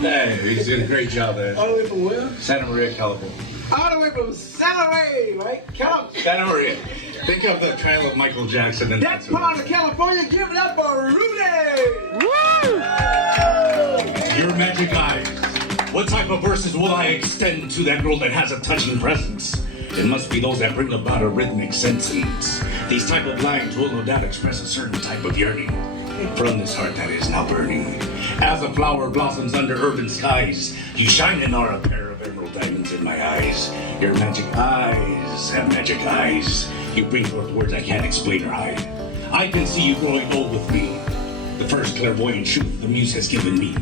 Hey, he's doing a great job there. All the way from where? Santa Maria, California. All the way from Santa Maria, right? Santa Maria. Think of the trail of Michael Jackson. And That's part of California. Give it up for Rudy! Woo! Your magic eyes. What type of verses will I extend to that girl that has a touching presence? It must be those that bring about a rhythmic sentence. These type of lines will no doubt express a certain type of yearning from this heart that is now burning. As a flower blossoms under urban skies, you shine and are a pair of emerald diamonds in my eyes. Your magic eyes have magic eyes. You bring forth words I can't explain or hide. I can see you growing old with me. The first clairvoyant truth the muse has given me.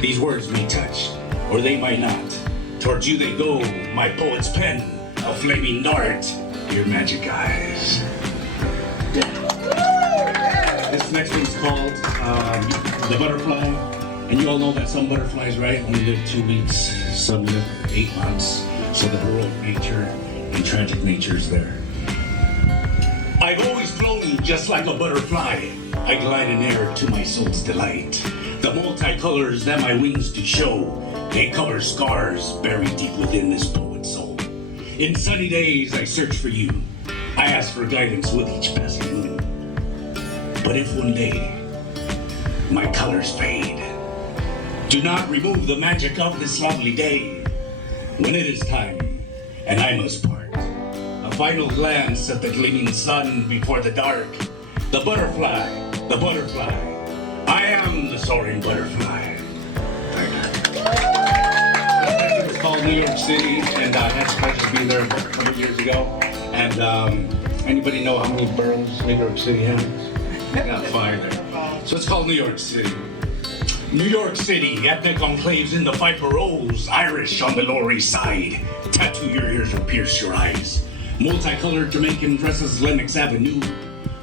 These words may touch, or they might not. Towards you they go, my poet's pen. A flaming dart, your magic eyes. This next one's called The Butterfly. And you all know that some butterflies, right, only live 2 weeks, some live 8 months. So the heroic nature and tragic nature is there. I've always flown just like a butterfly. I glide in air to my soul's delight. The multicolors that my wings do show, they cover scars buried deep within this poet's soul. In sunny days, I search for you. I ask for guidance with each passing moon. But if one day my colors fade, do not remove the magic of this lovely day. When it is time, and I must part, a final glance at the gleaming sun before the dark. The butterfly, I am the soaring butterfly. Thank you. It's called New York City, and I had the pleasure to be there a couple of years ago. And anybody know how many boroughs New York City has? Got 5 there. So it's called New York City. New York City, ethnic enclaves in the Viper Rose, Irish on the Lower East Side. Tattoo your ears or pierce your eyes. Multicolored Jamaican dresses, Lenox Avenue.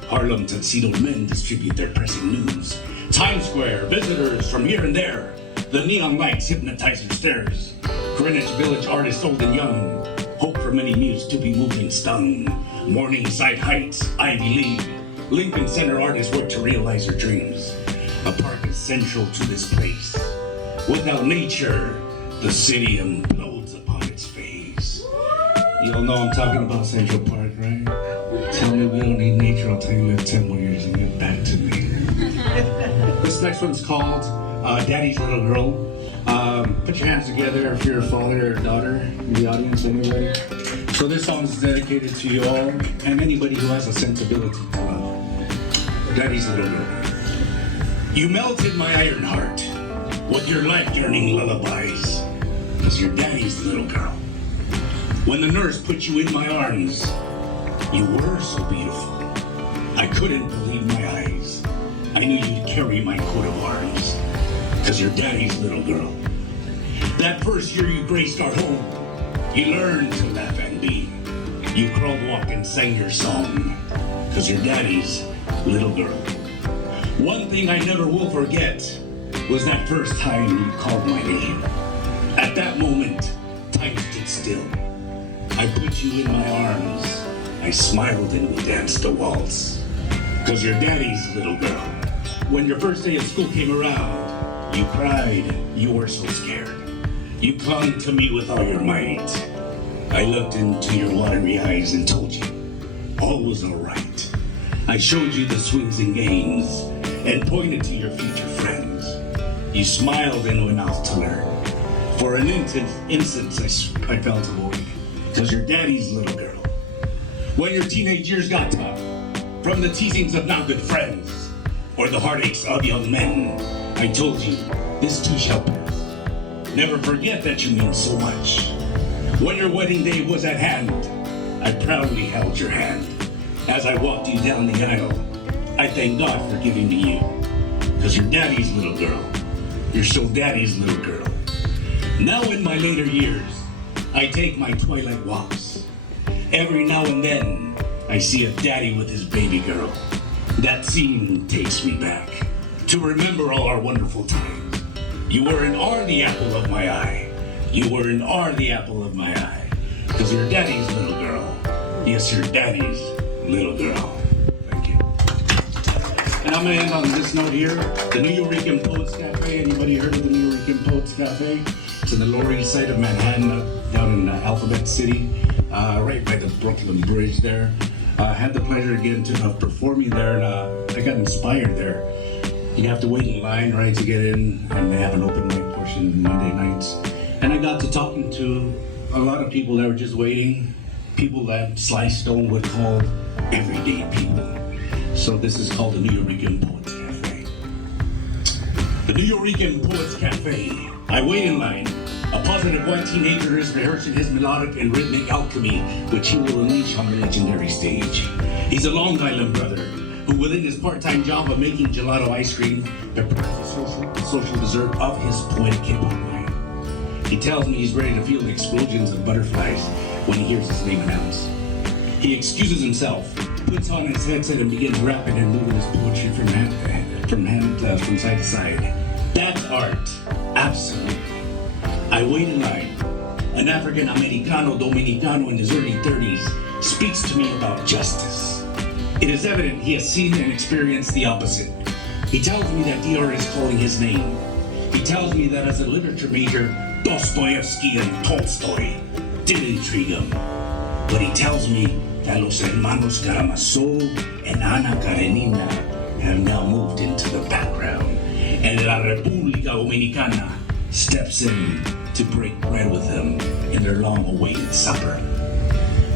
Harlem tuxedoed men distribute their pressing news. Times Square, visitors from here and there. The neon lights hypnotize your stares. Greenwich Village artists old and young. Hope for many muse to be moved and stung. Morningside Heights, Ivy League. Lincoln Center artists work to realize their dreams. A park is central to this place. Without nature, the city implodes upon its face. You all know I'm talking about Central Park, right? Tell me we don't need nature, I'll tell you in 10 more years and get back to me. This next one's called Daddy's Little Girl. Put your hands together if you're a father or a daughter in the audience, anybody? So this song is dedicated to you all and anybody who has a sensibility to love. Daddy's Little Girl. You melted my iron heart with your life-yearning lullabies, 'cause you're daddy's little girl. When the nurse put you in my arms, you were so beautiful. I couldn't believe my eyes. I knew you'd carry my coat of arms, 'cause you're daddy's little girl. That first year you graced our home, you learned to laugh and be. You crawled, walked, and sang your song, 'cause you're daddy's little girl. One thing I never will forget was that first time you called my name. At that moment, time stood still. I put you in my arms. I smiled and we danced a waltz, 'cause you're daddy's little girl. When your first day of school came around, you cried, you were so scared. You clung to me with all your might. I looked into your watery eyes and told you all was all right. I showed you the swings and games and pointed to your future friends. You smiled and went out to learn. For an instant, I felt a void, 'cause you're daddy's little girl. When your teenage years got tough, from the teasings of not good friends, or the heartaches of young men, I told you, this too shall pass. Never forget that you mean so much. When your wedding day was at hand, I proudly held your hand. As I walked you down the aisle, I thank God for giving me you, 'cause you're daddy's little girl. You're so daddy's little girl. Now in my later years, I take my twilight walks. Every now and then, I see a daddy with his baby girl. That scene takes me back to remember all our wonderful times. You were and are the apple of my eye. You were and are the apple of my eye, 'cause you're daddy's little girl. Yes, you're daddy's little girl. Thank you. And I'm gonna end on this note here. The New Eurekan Poets Cafe. Anybody heard of the New Eurekan Poets Cafe? It's in the Lower East Side of Manhattan, down in Alphabet City, right by the Brooklyn Bridge there. Had the pleasure again of performing there, and I got inspired there. You have to wait in line, right, to get in, and they have an open mic portion Monday nights. And I got to talking to a lot of people that were just waiting, people that Sly Stone would call everyday people. So this is called the New Eurekan Poets Cafe. The New Eurekan Poets Cafe. I wait in line. A positive white teenager is rehearsing his melodic and rhythmic alchemy, which he will unleash on the legendary stage. He's a Long Island brother who, within his part-time job of making gelato ice cream, prepares the social dessert of his poetic hip-hop line. He tells me he's ready to feel the explosions of butterflies when he hears his name announced. He excuses himself, puts on his headset, and begins rapping and moving his poetry from side to side. That's art, absolutely. I wait in line. An African Americano Dominicano in his early 30s speaks to me about justice. It is evident he has seen and experienced the opposite. He tells me that DR is calling his name. He tells me that as a literature major, Dostoevsky and Tolstoy did intrigue him. But he tells me that Los Hermanos Karamazov and Ana Karenina have now moved into the background, and La República Dominicana steps in to break bread with them in their long-awaited supper.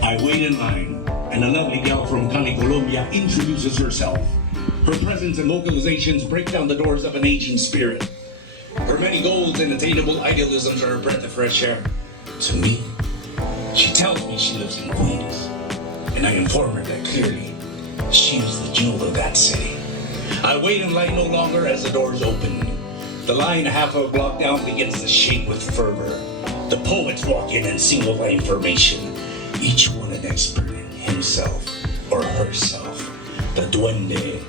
I wait in line, and a lovely gal from Cali, Colombia introduces herself. Her presence and vocalizations break down the doors of an aging spirit. Her many goals and attainable idealisms are a breath of fresh air. To me, she tells me she lives in Queens, and I inform her that clearly she is the jewel of that city. I wait in line no longer as the doors open. The line half a block down begins to shake with fervor. The poets walk in single line formation, each one an expert in himself or herself. The duende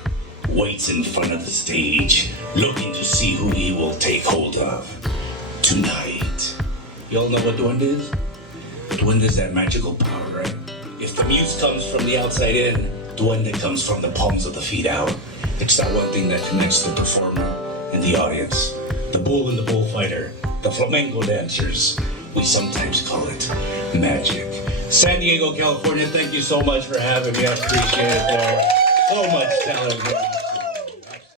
waits in front of the stage, looking to see who he will take hold of tonight. Y'all know what duende is? Duende is that magical power, right? If the muse comes from the outside in, duende comes from the palms of the feet out. It's that one thing that connects the performer and the audience. The bull and the bullfighter, the flamenco dancers, we sometimes call it magic. San Diego, California, thank you so much for having me. I appreciate it there. So much talent.